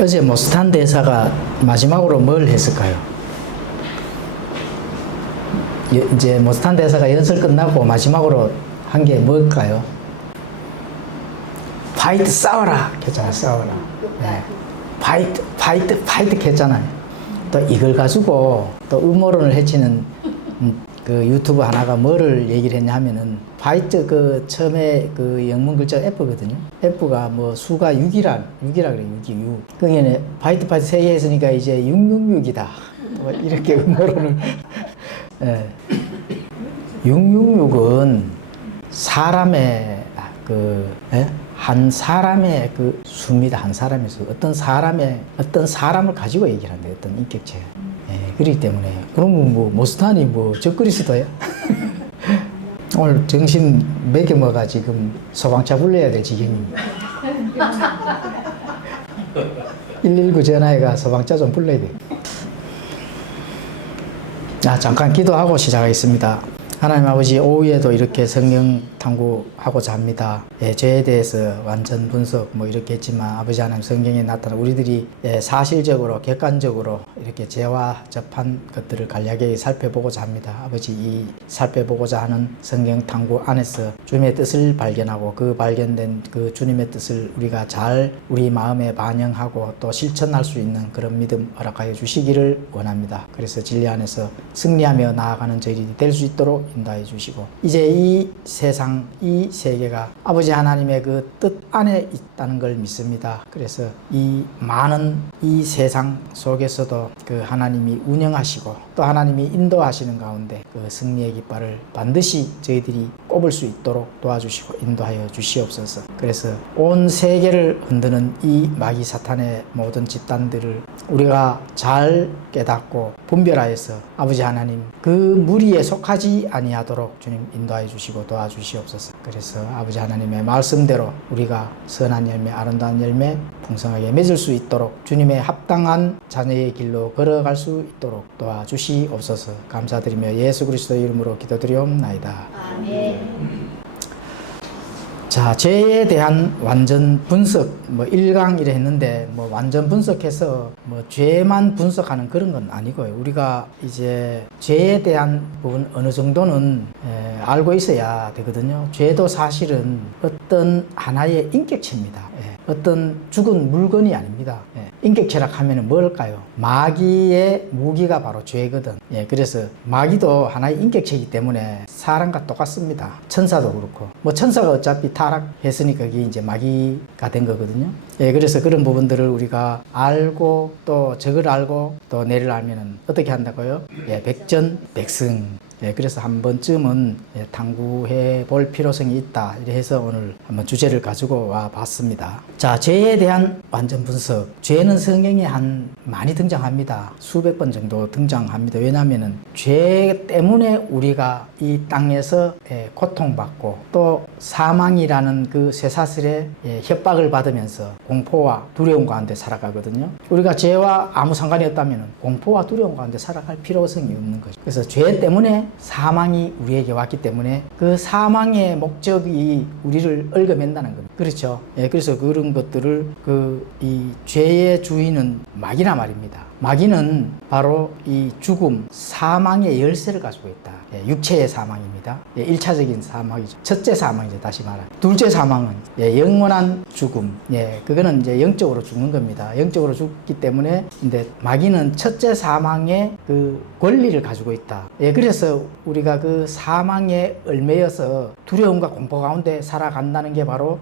어제 모스탄 대사가 마지막으로 뭘 했을까요? 이제 모스탄 대사가 연설 끝나고 마지막으로 한 게 뭘까요? 파이트, 싸워라 했잖아요. 싸워라. 네. 파이트 했잖아요. 또 이걸 가지고 또 음모론을 해치는 그 유튜브 하나가 뭐를 얘기를 했냐 하면은 파이트 그 처음에 그 영문 글자가 F거든요. F가 뭐 수가 6이라 그래요. 6. 그게 파이트 3개 했으니까 이제 666이다. 뭐 이렇게 음모론을. 예. 666은 사람의 한 사람의 그 수입니다. 한 사람의 수. 어떤 사람을 가지고 얘기를 한대요. 어떤 인격체. 예, 그렇기 때문에. 그러면 뭐, 모스탄이 뭐, 적그리스도야? 오늘 정신 먹여먹어 지금 소방차 불러야 될 지경입니다. 119 전화해가 소방차 좀 불러야 돼. 자, 잠깐 기도하고 시작하겠습니다. 하나님 아버지, 오후에도 이렇게 성경 탐구하고자 합니다. 예, 죄에 대해서 완전 분석 뭐 이렇게 했지만 아버지 하나님 성경에 나타난 우리들이 사실적으로 객관적으로 이렇게 죄와 접한 것들을 간략하게 살펴보고자 합니다. 아버지, 이 살펴보고자 하는 성경 탐구 안에서 주님의 뜻을 발견하고 그 발견된 그 주님의 뜻을 우리가 잘 우리 마음에 반영하고 또 실천할 수 있는 그런 믿음 허락하여 주시기를 원합니다. 그래서 진리 안에서 승리하며 나아가는 저희들이 될 수 있도록 인도해 주시고, 이제 이 세상, 이 세계가 아버지 하나님의 그 뜻 안에 있다는 걸 믿습니다. 그래서 이 많은 이 세상 속에서도 그 하나님이 운영하시고 또 하나님이 인도하시는 가운데 그 승리의 깃발을 반드시 저희들이 꼽을 수 있도록 도와주시고 인도하여 주시옵소서. 그래서 온 세계를 흔드는 이 마귀 사탄의 모든 집단들을 우리가 잘 깨닫고 분별하여서 아버지 하나님 그 무리에 속하지 아니하도록 주님 인도하여 주시고 도와주시옵소서. 그래서 아버지 하나님의 말씀대로 우리가 선한 열매, 아름다운 열매 풍성하게 맺을 수 있도록 주님의 합당한 자녀의 길로 걸어갈 수 있도록 도와주시옵소서. 감사드리며 예수 그리스도의 이름으로 기도드리옵나이다. 아멘. 자, 죄에 대한 완전 분석, 뭐 1강 이래 했는데, 뭐 완전 분석해서 뭐 죄만 분석하는 그런 건 아니고요. 우리가 이제 죄에 대한 부분 어느 정도는 알고 있어야 되거든요. 죄도 사실은 어떤 하나의 인격체입니다. 어떤 죽은 물건이 아닙니다. 인격체락 하면은 뭘까요? 마귀의 무기가 바로 죄거든. 그래서 마귀도 하나의 인격체이기 때문에 사람과 똑같습니다. 천사도 그렇고. 뭐 천사가 어차피 타락했으니까 그게 이제 마귀가 된 거거든요. 그래서 그런 부분들을 우리가 알고 또 적을 알고 또 내를 알면은 어떻게 한다고요? 백전백승. 그래서 한 번쯤은 탐구해 볼 필요성이 있다. 이래 해서 오늘 한번 주제를 가지고 와 봤습니다. 자, 죄에 대한 완전 분석. 죄는 성경에 많이 등장합니다. 수백 번 정도 등장합니다. 왜냐하면은 죄 때문에 우리가 이 땅에서 고통받고 또 사망이라는 그 쇠사슬에 협박을 받으면서 공포와 두려움 가운데 살아가거든요. 우리가 죄와 아무 상관이 없다면 공포와 두려움 가운데 살아갈 필요성이 없는 거죠. 그래서 죄 때문에 사망이 우리에게 왔기 때문에 그 사망의 목적이 우리를 얽어맨다는 겁니다. 그렇죠? 그래서 그런 것들을 이 죄의 주인은 마귀란 말입니다. 마귀는 바로 이 죽음, 사망의 열쇠를 가지고 있다. 육체의 사망입니다. 1차적인 사망이죠. 첫째 사망이죠. 다시 말하면. 둘째 사망은 영원한 죽음. 그거는 이제 영적으로 죽는 겁니다. 영적으로 죽기 때문에 근데 마귀는 첫째 사망의 그 권리를 가지고 있다. 그래서 우리가 그 사망에 얽매여서 두려움과 공포 가운데 살아간다는 게 바로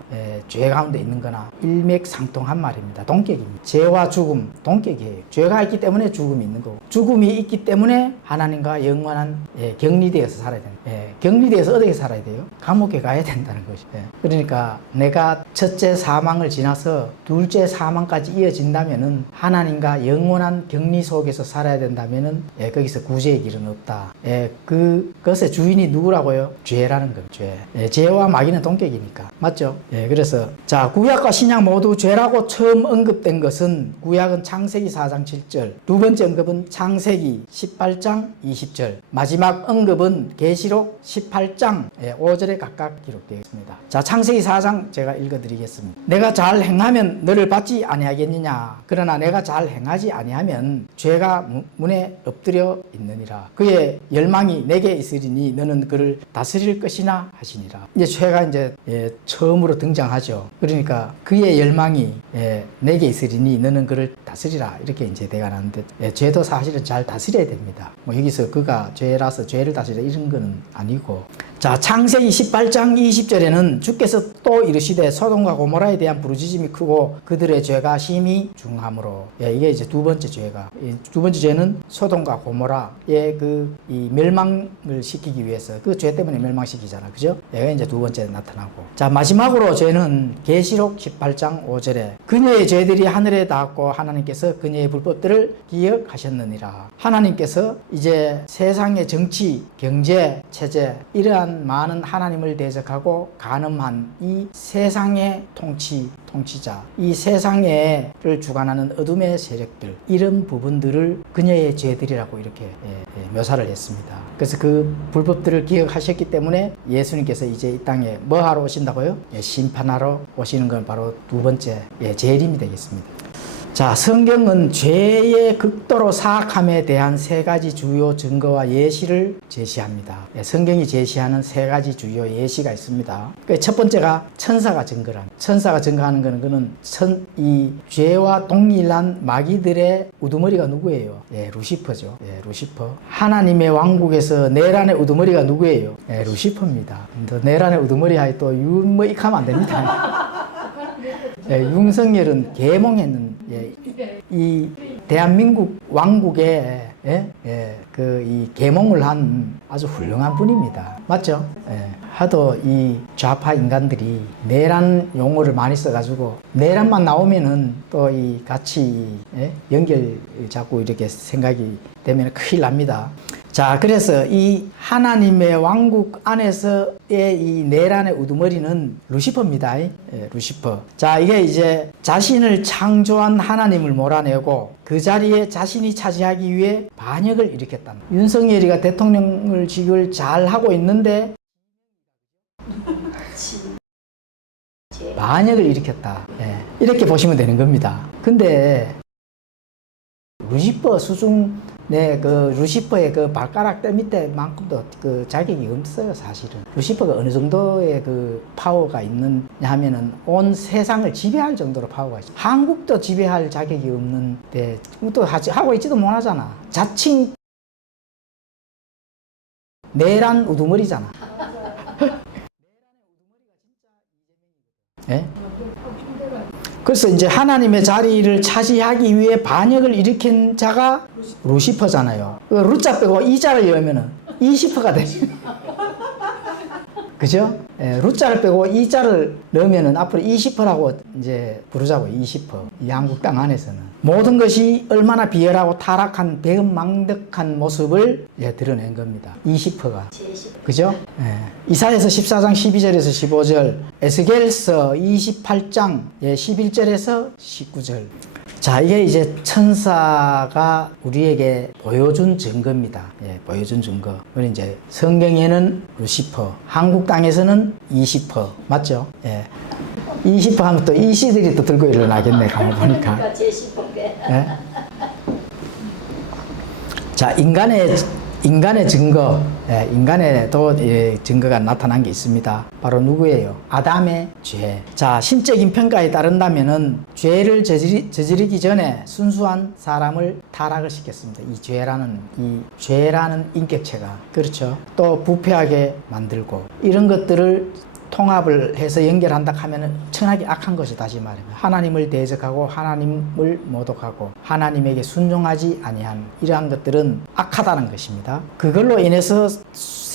죄 가운데 있는 거나 일맥상통한 말입니다. 동격입니다. 죄와 죽음, 동격이에요. 죄가 있기 때문에 죽음이 있는 거고, 죽음이 있기 때문에 하나님과 영원한 격리되어서 살아야 된다. 격리되어서 어떻게 살아야 돼요? 감옥에 가야 된다는 것이죠. 그러니까 내가 첫째 사망을 지나서 둘째 사망까지 이어진다면은 하나님과 영원한 격리 속에서 살아야 된다면은 거기서 구제의 길은 없다. 그것의 주인이 누구라고요? 죄라는 거예요. 죄. 죄와 마귀는 동격이니까. 맞죠? 그래서 자, 구약과 신약 모두 죄라고 처음 언급된 것은 구약은 창세기 4장 7절, 두 번째 언급은 창세기 18장 20절, 마지막 언급은 계시록 18장 5절에 각각 기록되어 있습니다. 자, 창세기 4장 제가 읽어드리겠습니다. 내가 잘 행하면 너를 받지 아니하겠느냐. 그러나 내가 잘 행하지 아니하면 죄가 문에 엎드려 있느니라. 그의 열망이 내게 있으리니 너는 그를 다스릴 것이나 하시니라. 이제 죄가 이제 처음으로 등장하죠. 그러니까 그의 열망이 내게 있으리니 너는 그를 다스리라. 이렇게 이제 대가 나는데 죄도 사실은 잘 다스려야 됩니다. 뭐 여기서 그가 죄라서 죄를 다스리라 이런 거는 아니고. 자, 창세기 18장 20절에는 주께서 또 이르시되 소돔과 고모라에 대한 부르짖음이 크고 그들의 죄가 심히 중하므로. 이게 이제 두 번째 죄가. 두 번째 죄는 소돔과 고모라의 이 멸망을 시키기 위해서 그 죄 때문에 멸망시키잖아. 그죠? 얘가 이제 두 번째 나타나고. 자, 마지막으로 죄는 계시록 18장 5절에 그녀의 죄들이 하늘에 닿았고 하나님께서 그녀의 불법들을 기억하셨느니라. 하나님께서 이제 세상의 정치, 경제, 체제 이러한 많은 하나님을 대적하고 간음한 이 세상의 통치자, 이 세상을 주관하는 어둠의 세력들, 이런 부분들을 그녀의 죄들이라고 이렇게 묘사를 했습니다. 그래서 그 불법들을 기억하셨기 때문에 예수님께서 이제 이 땅에 뭐 하러 오신다고요? 심판하러 오시는 건 바로 두 번째 재림이 되겠습니다. 자, 성경은 죄의 극도로 사악함에 대한 세 가지 주요 증거와 예시를 제시합니다. 성경이 제시하는 세 가지 주요 예시가 있습니다. 첫 번째가 천사가 증거랍니다. 천사가 증거하는 것은 이 죄와 동일한 마귀들의 우두머리가 누구예요? 루시퍼죠. 루시퍼. 하나님의 왕국에서 내란의 우두머리가 누구예요? 루시퍼입니다. 내란의 우두머리 하에 또 유머익하면 안 됩니다. 윤석열은 계몽했는 이 대한민국 왕국에 이 계몽을 한 아주 훌륭한 분입니다. 맞죠? 하도 이 좌파 인간들이 내란 용어를 많이 써가지고 내란만 나오면은 또 이 같이 연결 자꾸 이렇게 생각이 되면 큰일 납니다. 자, 그래서 이 하나님의 왕국 안에서의 이 내란의 우두머리는 루시퍼입니다. 루시퍼. 자, 이게 이제 자신을 창조한 하나님을 몰아내고 그 자리에 자신이 차지하기 위해 반역을 일으켰다. 윤석열이가 대통령직을 잘 하고 있는데 반역을 일으켰다. 이렇게 보시면 되는 겁니다. 근데 루시퍼 수준 그 루시퍼의 그 발가락 때 밑에만큼도 그 자격이 없어요, 사실은. 루시퍼가 어느 정도의 그 파워가 있느냐 하면은 온 세상을 지배할 정도로 파워가 있어. 한국도 지배할 자격이 없는데 또 하고 있지도 못하잖아. 자칭 내란 우두머리잖아. 예? 그래서 이제 하나님의 자리를 차지하기 위해 반역을 일으킨 자가 루시퍼잖아요. 그 루자 빼고 이자를 열면은 20%가 돼. 그죠? 루자를 빼고 이자를 넣으면은 앞으로 20%라고 이제 부르자고, 20%. 이 한국 땅 안에서는. 모든 것이 얼마나 비열하고 타락한 배은망덕한 모습을 드러낸 겁니다. 20%가. 그죠? 이사야서 14장 12절에서 15절, 에스겔서 28장 11절에서 19절. 자, 이게 이제 천사가 우리에게 보여준 증거입니다. 보여준 증거. 우리 이제 성경에는 루시퍼, 한국 땅에서는 20%. 맞죠? 20% 하면 또 이씨들이 또 들고 일어나겠네, 가만 보니까. 자, 인간의 증거, 인간의 또 증거가 나타난 게 있습니다. 바로 누구예요? 아담의 죄. 자, 심적인 평가에 따른다면은 죄를 저지르기 전에 순수한 사람을 타락을 시켰습니다. 이 죄라는 인격체가. 그렇죠. 또 부패하게 만들고 이런 것들을 통합을 해서 연결한다 하면 엄청나게 악한 것이, 다시 말하면 하나님을 대적하고 하나님을 모독하고 하나님에게 순종하지 아니한 이러한 것들은 악하다는 것입니다. 그걸로 인해서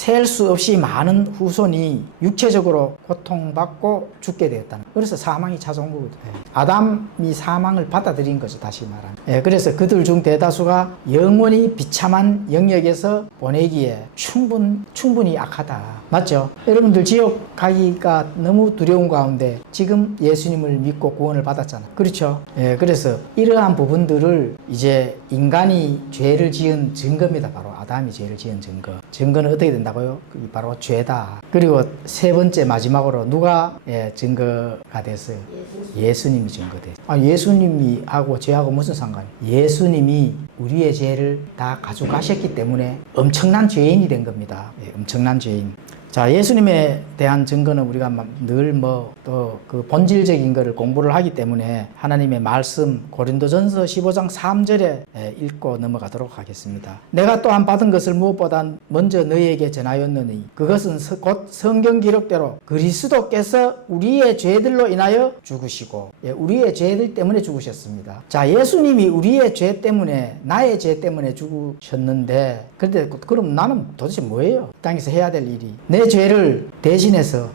셀 수 없이 많은 후손이 육체적으로 고통받고 죽게 되었다는. 그래서 사망이 찾아온 거거든요. 아담이 사망을 받아들인 거죠, 다시 말하면. 그래서 그들 중 대다수가 영원히 비참한 영역에서 보내기에 충분히 악하다. 맞죠? 여러분들 지옥 가기가 너무 두려운 가운데 지금 예수님을 믿고 구원을 받았잖아요. 그렇죠? 그래서 이러한 부분들을 이제 인간이 죄를 지은 증거입니다. 바로 아담이 죄를 지은 증거. 증거는 어떻게 된다고요? 바로 죄다. 그리고 세 번째 마지막으로 누가 증거가 됐어요? 예수님이 증거됐어요. 예수님이 하고 죄하고 무슨 상관이에요? 예수님이 우리의 죄를 다 가져가셨기 때문에 엄청난 죄인이 된 겁니다. 엄청난 죄인. 자, 예수님에 대한 증거는 우리가 늘 또 그 본질적인 것을 공부를 하기 때문에 하나님의 말씀 고린도전서 15장 3절에 읽고 넘어가도록 하겠습니다. 내가 또한 받은 것을 무엇보다 먼저 너희에게 전하였느니 그것은 곧 성경 기록대로 그리스도께서 우리의 죄들로 인하여 죽으시고 우리의 죄들 때문에 죽으셨습니다. 자, 예수님이 우리의 죄 때문에 나의 죄 때문에 죽으셨는데 그런데 그럼 나는 도대체 뭐예요? 이 땅에서 해야 될 일이 내 죄를 대신해서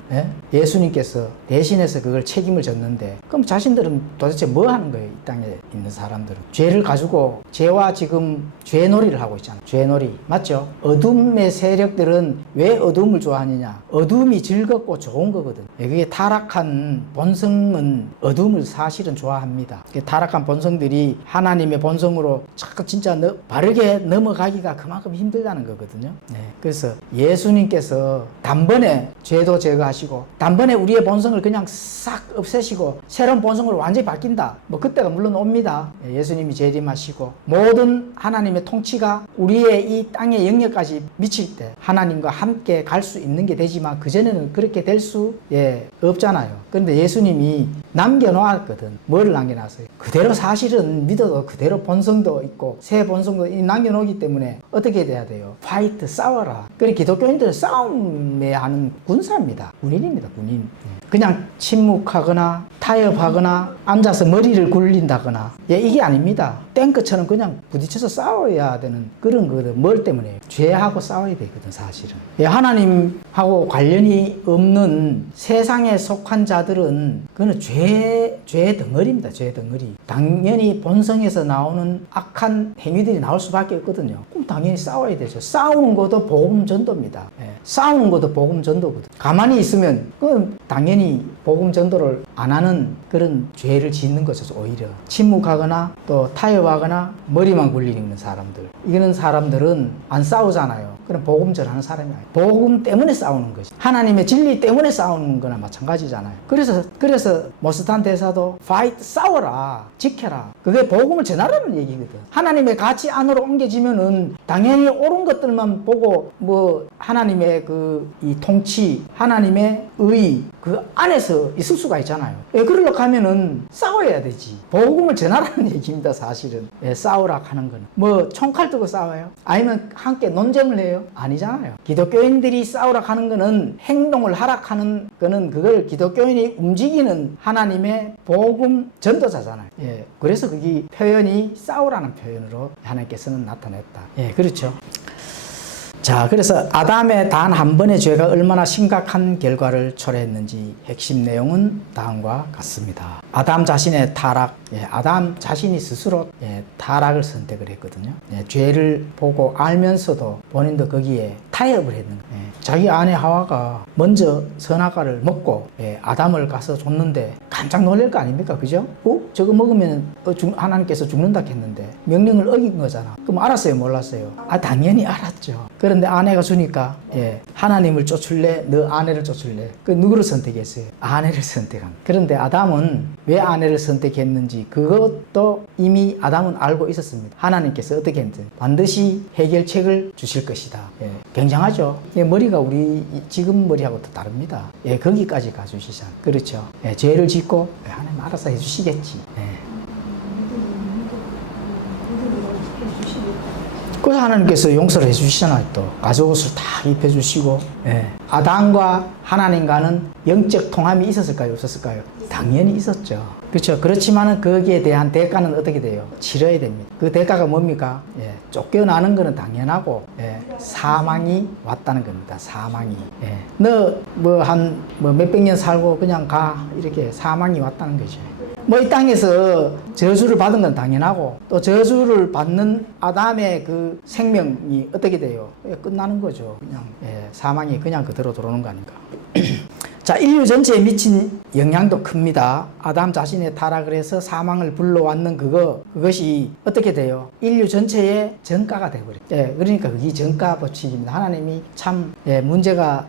예수님께서 대신해서 그걸 책임을 졌는데 그럼 자신들은 도대체 뭐 하는 거예요? 이 땅에 있는 사람들은 죄를 가지고 죄와 지금 죄놀이를 하고 있잖아요. 죄놀이 맞죠? 어둠의 세력들은 왜 어둠을 좋아하느냐? 어둠이 즐겁고 좋은 거거든. 그게 타락한 본성은 어둠을 사실은 좋아합니다. 타락한 본성들이 하나님의 본성으로 진짜 바르게 넘어가기가 그만큼 힘들다는 거거든요. 그래서 예수님께서 단번에 죄도 제거하시고 단번에 우리의 본성을 그냥 싹 없애시고 새로운 본성으로 완전히 바뀐다. 그때가 물론 옵니다. 예수님이 재림하시고 모든 하나님의 통치가 우리의 이 땅의 영역까지 미칠 때 하나님과 함께 갈 수 있는 게 되지만 그전에는 그렇게 될 수 없잖아요. 그런데 예수님이 남겨놓았거든. 뭐를 남겨놨어요? 그대로 사실은 믿어도 그대로 본성도 있고 새 본성도 남겨놓기 때문에 어떻게 돼야 돼요? 파이트, 싸워라. 그래 기독교인들은 싸움에 하는 군사입니다. 군인입니다. 군인. 그냥 침묵하거나 타협하거나 앉아서 머리를 굴린다거나 이게 아닙니다. 탱크처럼 그냥 부딪혀서 싸워야 되는 그런 거거든. 뭘 때문에? 죄하고 싸워야 되거든 사실은. 하나님하고 관련이 없는 세상에 속한 자들은 그거는 죄 덩어리입니다. 죄 덩어리. 당연히 본성에서 나오는 악한 행위들이 나올 수밖에 없거든요. 그럼 당연히 싸워야 되죠. 싸우는 것도 복음 전도입니다. 싸우는 것도 복음 전도거든. 가만히 있으면 그건 당연히 복음 전도를 안 하는 그런 죄를 짓는 거죠. 오히려 침묵하거나 또 타협하거나 머리만 굴리는 사람들, 이런 사람들은 안 싸우잖아요. 그럼 복음 전하는 사람이 아니에요. 복음 때문에 싸우는 거지. 하나님의 진리 때문에 싸우는 거나 마찬가지잖아요. 그래서 모스탄 대사도 fight, 싸워라, 지켜라. 그게 복음을 전하라는 얘기거든. 하나님의 가치 안으로 옮겨지면은 당연히 옳은 것들만 보고 하나님의 이 통치, 하나님의 의 그 안에서 있을 수가 있잖아요. 그러려고 하면은 싸워야 되지. 복음을 전하라는 얘기입니다, 사실은. 싸우라 하는 거는. 총칼 들고 싸워요? 아니면 함께 논쟁을 해요? 아니잖아요. 기독교인들이 싸우라 하는 거는 행동을 하락하는 거는 그걸 기독교인이 움직이는 하나님의 복음 전도자잖아요. 그래서 그게 표현이 싸우라는 표현으로 하나님께서는 나타냈다. 그렇죠. 자, 그래서 아담의 단 한 번의 죄가 얼마나 심각한 결과를 초래했는지 핵심 내용은 다음과 같습니다. 아담 자신의 타락, 아담 자신이 스스로 타락을 선택을 했거든요. 죄를 보고 알면서도 본인도 거기에 타협을 했는 거예요. 자기 아내 하와가 먼저 선악과를 먹고 아담을 가서 줬는데 깜짝 놀랄 거 아닙니까? 그죠? 저거 먹으면 하나님께서 죽는다 했는데 명령을 어긴 거잖아. 그럼 알았어요? 몰랐어요? 당연히 알았죠. 그런데 아내가 주니까 하나님을 쫓을래? 너 아내를 쫓을래? 누구를 선택했어요? 아내를 선택한. 그런데 아담은 왜 아내를 선택했는지 그것도 이미 아담은 알고 있었습니다. 하나님께서 어떻게 했는지 반드시 해결책을 주실 것이다. 굉장하죠? 머리가 우리 지금 머리하고 또 다릅니다. 거기까지 가주시잖아요. 그렇죠? 죄를 짓고 하나님 알아서 해주시겠지. 그래서 하나님께서 용서를 해주시잖아요. 또 가죽옷을 다 입혀주시고. 예. 아담과 하나님과는 영적 통함이 있었을까요? 없었을까요? 당연히 있었죠. 그렇죠. 그렇지만은 거기에 대한 대가는 어떻게 돼요? 치러야 됩니다. 그 대가가 뭡니까? 예. 쫓겨나는 것은 당연하고, 예. 사망이 왔다는 겁니다. 사망이. 예. 너 몇백 년 살고 그냥 가. 이렇게 사망이 왔다는 거죠. 뭐 이 땅에서 저주를 받은 건 당연하고, 또 저주를 받는 아담의 그 생명이 어떻게 돼요? 끝나는 거죠. 그냥 사망이 그냥 그대로 들어오는 거 아닌가. 자, 인류 전체에 미친 영향도 큽니다. 아담 자신의 타락을 해서 사망을 불러왔는 그것이 어떻게 돼요? 인류 전체의 전가가 되어버려요. 그러니까 그게 전가 법칙입니다. 하나님이 참 문제가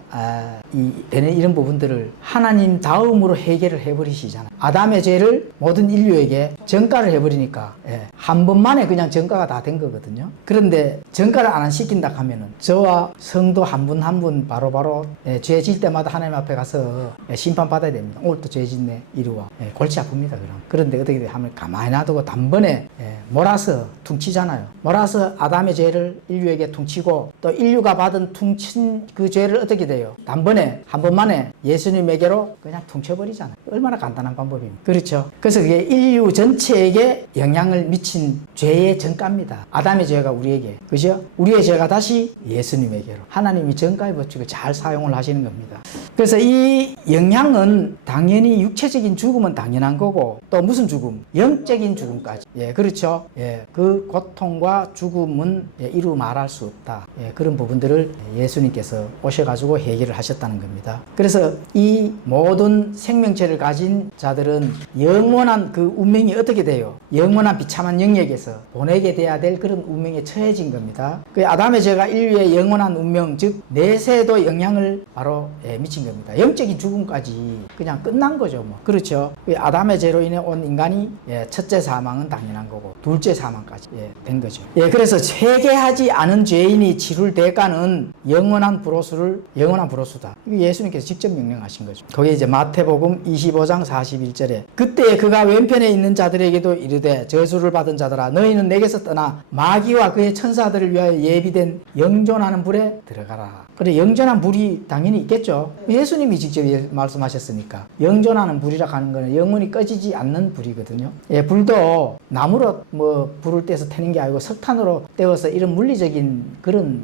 되는 이런 부분들을 하나님 다음으로 해결을 해버리시잖아요. 아담의 죄를 모든 인류에게 전가를 해버리니까 한 번만에 그냥 전가가 다 된 거거든요. 그런데 전가를 안 시킨다 하면은 저와 성도 한 분 한 분 바로바로 죄 질 때마다 하나님 앞에 가서 심판받아야 됩니다. 오늘 또 죄 짓네 이리와 골치 아픕니다. 그런데 어떻게 돼 하면 가만히 놔두고 단번에 몰아서 퉁치잖아요. 몰아서 아담의 죄를 인류에게 퉁치고, 또 인류가 받은 퉁친 그 죄를 어떻게 돼요? 단번에 한 번만에 예수님에게로 그냥 퉁쳐버리잖아요. 얼마나 간단한 방법입니다. 그렇죠. 그래서 그게 인류 전체에게 영향을 미친 죄의 전가입니다. 아담의 죄가 우리에게, 그죠? 우리의 죄가 다시 예수님에게로, 하나님이 전가의 법칙을 잘 사용을 하시는 겁니다. 그래서 이 영향은 당연히 육체적인 죽음은 당연한 거고, 또 무슨 죽음? 영적인 죽음까지. 그렇죠. 그 고통과 죽음은 이루 말할 수 없다. 그런 부분들을 예수님께서 오셔가지고 해결을 하셨다는 겁니다. 그래서 이 모든 생명체를 가진 자들은 영원한 그 운명이 어떻게 돼요? 영원한 비참한 영역에서 보내게 돼야 될 그런 운명에 처해진 겁니다. 그 아담의 죄가 인류의 영원한 운명, 즉 내세도 영향을 바로 미친 겁니다. 영적인 죽음까지 그냥 끝난 거죠. 뭐. 그렇죠. 아담의 죄로 인해 온 인간이 첫째 사망은 당연한 거고, 둘째 사망까지 된 거죠. 그래서 회개하지 않은 죄인이 치룰 대가는 영원한 부로수다. 예수님께서 직접 명령하신 거죠. 거기에 이제 마태복음 25장 41절에 그때 그가 왼편에 있는 자들에게도 이르되 저주를 받은 자들아 너희는 내게서 떠나 마귀와 그의 천사들을 위하여 예비된 영존하는 불에 들어가라. 그래, 영존한 불이 당연히 있겠죠. 예수님이 직접 말씀하셨으니까. 영존하는 불이라 하는 거는 영원히 꺼지지 않는 불이거든요. 불도 나무로 불을 떼서 태는 게 아니고 석탄으로 떼어서 이런 물리적인 그런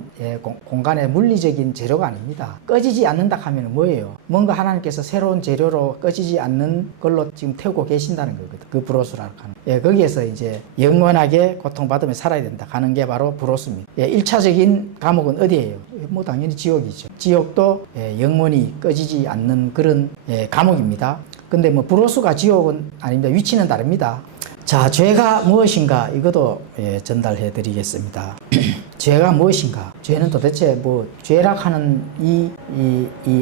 공간의 물리적인 재료가 아닙니다. 꺼지지 않는다 하면 뭐예요? 뭔가 하나님께서 새로운 재료로 꺼지지 않는 걸로 지금 태우고 계신다는 거거든. 그 브로스라고 하는. 거기에서 이제 영원하게 고통받으며 살아야 된다 하는 게 바로 브로스입니다. 1차적인 감옥은 어디예요? 당연히 지옥이죠. 지옥도 영원히 꺼지지 않는 그런 감옥입니다. 근데 브로스가 지옥은 아닙니다. 위치는 다릅니다. 자, 죄가 무엇인가? 이것도 전달해 드리겠습니다. 죄가 무엇인가? 죄는 도대체 죄라 하는 이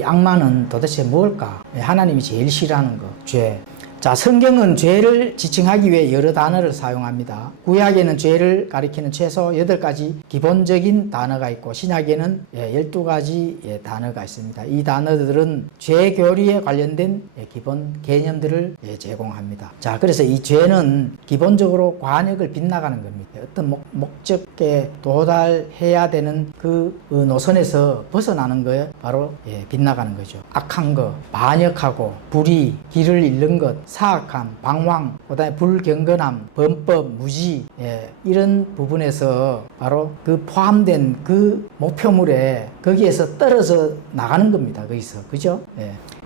악마는 도대체 뭘까? 하나님이 제일 싫어하는 거, 죄. 자, 성경은 죄를 지칭하기 위해 여러 단어를 사용합니다. 구약에는 죄를 가리키는 최소 8가지 기본적인 단어가 있고, 신약에는 12가지 단어가 있습니다. 이 단어들은 죄 교리에 관련된 기본 개념들을 제공합니다. 자, 그래서 이 죄는 기본적으로 관역을 빗나가는 겁니다. 어떤 목적에 도달해야 되는 그 노선에서 벗어나는 거에 바로 빗나가는 거죠. 악한 거, 반역하고, 불의, 길을 잃는 것, 사악함, 방황, 그다음에 불경건함, 범법, 무지, 이런 부분에서 바로 그 포함된 그 목표물에 거기에서 떨어져 나가는 겁니다. 거기서, 그죠?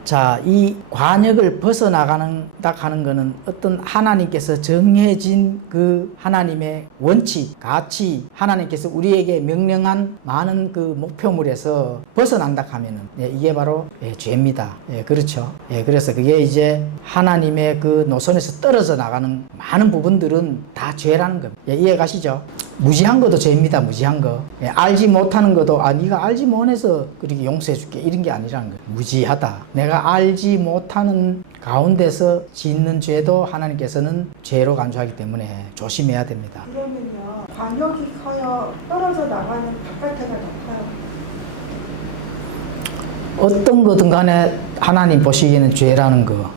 자, 이 관역을 벗어나간다 하는 것은 어떤 하나님께서 정해진 그 하나님의 원칙, 가치, 하나님께서 우리에게 명령한 많은 그 목표물에서 벗어난다 하면은 이게 바로 죄입니다. 그렇죠. 그래서 그게 이제 하나님의 그 노선에서 떨어져 나가는 많은 부분들은 다 죄라는 겁니다. 이해 가시죠? 무지한 것도 죄입니다. 무지한 거. 알지 못하는 것도 네가 알지 못해서 그렇게 용서해 줄게 이런 게 아니라는 거예요. 무지하다. 내가 알지 못하는 가운데서 짓는 죄도 하나님께서는 죄로 간주하기 때문에 조심해야 됩니다. 그러면요, 관역이 커요? 떨어져 나가는 바깥에가 더 커요? 어떤 거든 간에 하나님 보시기에는 죄라는 거,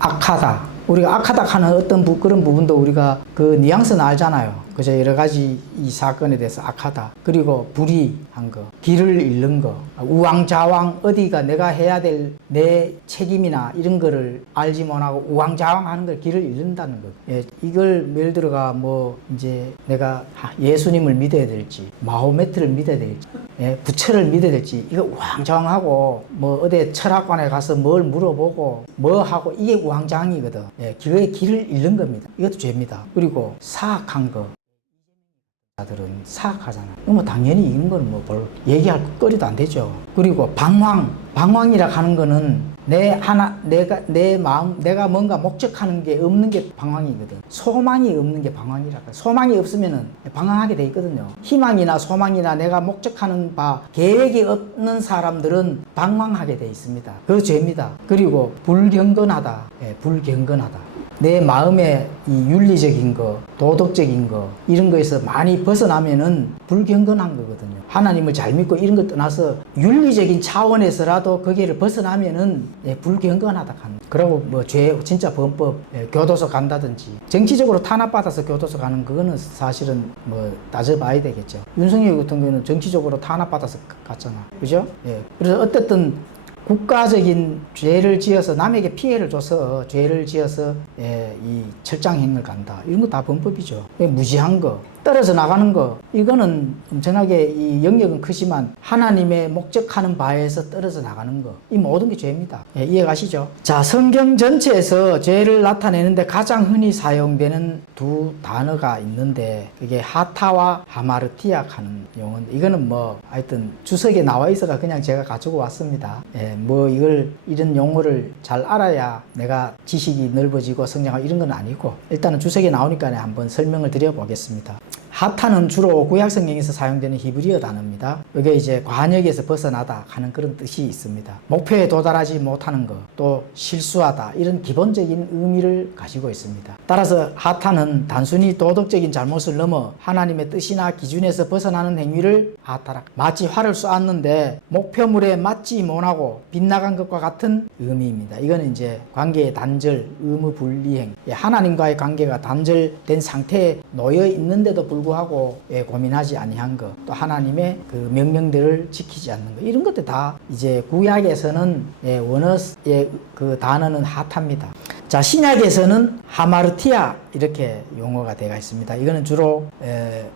악하다. 우리가 악하다 하는 어떤 그런 부분도 우리가 그 뉘앙스는 알잖아요. 그저 여러 가지 이 사건에 대해서 악하다. 그리고 불의한 거, 길을 잃는 거, 우왕좌왕 어디가 내가 해야 될 내 책임이나 이런 거를 알지 못하고 우왕좌왕 하는 걸 길을 잃는다는 거. 예, 이걸 예를 들어가 뭐 이제 내가 예수님을 믿어야 될지, 마호메트를 믿어야 될지, 예, 부처를 믿어야 될지, 이거 우왕좌왕하고 뭐 어디 철학관에 가서 뭘 물어보고 뭐 하고 이게 우왕좌왕이거든. 예, 그거에 길을 잃는 겁니다. 이것도 죄입니다. 그리고 사악한 거. 자들은 사악하잖아. 뭐 당연히 이런 거는 뭐 얘기할 거리도 안 되죠. 그리고 방황이라 하는 거는 내 마음, 내가 뭔가 목적하는 게 없는 게 방황이거든. 소망이 없는 게 방황이라. 소망이 없으면은 방황하게 돼 있거든요. 희망이나 소망이나 내가 목적하는 바, 계획이 없는 사람들은 방황하게 돼 있습니다. 그 죄입니다. 그리고 불경건하다. 예, 불경건하다. 내 마음의 이 윤리적인 거, 도덕적인 거, 이런 거에서 많이 벗어나면은 불경건한 거거든요. 하나님을 잘 믿고 이런 거 떠나서 윤리적인 차원에서라도 거기를 벗어나면은 예, 불경건하다 하는. 그리고 뭐 죄, 진짜 범법, 예, 교도소 간다든지, 정치적으로 탄압받아서 교도소 가는 그거는 사실은 뭐 따져봐야 되겠죠. 윤석열 같은 경우는 정치적으로 탄압받아서 갔잖아. 그죠? 예. 그래서 어쨌든 국가적인 죄를 지어서 남에게 피해를 줘서 죄를 지어서 예, 이 철장행을 간다. 이런 거 다 범법이죠. 무지한 거, 떨어져 나가는 거, 이거는 엄청나게 이 영역은 크지만 하나님의 목적하는 바에서 떨어져 나가는 거, 이 모든 게 죄입니다. 예, 이해가시죠? 자, 성경 전체에서 죄를 나타내는데 가장 흔히 사용되는 두 단어가 있는데 그게 하타와 하마르티아 하는 용어인데 이거는 뭐 하여튼 주석에 나와 있어가 그냥 제가 가지고 왔습니다. 예, 뭐 이런 용어를 잘 알아야 내가 지식이 넓어지고 성장하고 이런 건 아니고 일단은 주석에 나오니까 한번 설명을 드려보겠습니다. 하타는 주로 구약성경에서 사용되는 히브리어 단어입니다. 이게 이제 관역에서 벗어나다 하는 그런 뜻이 있습니다. 목표에 도달하지 못하는 것, 또 실수하다 이런 기본적인 의미를 가지고 있습니다. 따라서 하타는 단순히 도덕적인 잘못을 넘어 하나님의 뜻이나 기준에서 벗어나는 행위를 하타라. 마치 활을 쏘았는데 목표물에 맞지 못하고 빗나간 것과 같은 의미입니다. 이거는 이제 관계의 단절, 의무 분리행, 하나님과의 관계가 단절된 상태에 놓여 있는데도 불구하고 고민하지 아니한 것, 또 하나님의 그 명령들을 지키지 않는 것, 이런 것들 다 이제 구약에서는 원어의 그 단어는 하타입니다. 자, 신약에서는 하마르티아 이렇게 용어가 되어 있습니다. 이거는 주로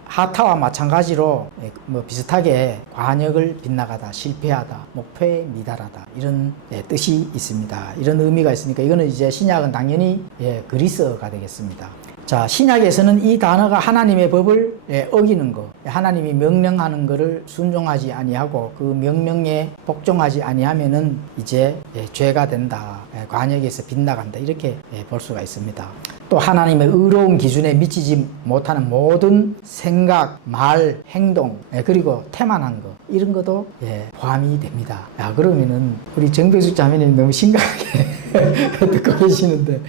하타와 마찬가지로 뭐 비슷하게 관역을 빗나가다, 실패하다, 목표에 미달하다 이런 뜻이 있습니다. 이런 의미가 있으니까 이거는 이제 신약은 당연히 그리스어가 되겠습니다. 자, 신약에서는 이 단어가 하나님의 법을 어기는 거, 하나님이 명령하는 것을 순종하지 아니하고 그 명령에 복종하지 아니하면은 이제 죄가 된다, 관역에서 빗나간다 이렇게 볼 수가 있습니다. 또 하나님의 의로운 기준에 미치지 못하는 모든 생각, 말, 행동, 그리고 태만한 거 이런 것도 포함이 됩니다. 야, 그러면은 우리 정백숙 자매님 너무 심각하게 듣고 계시는데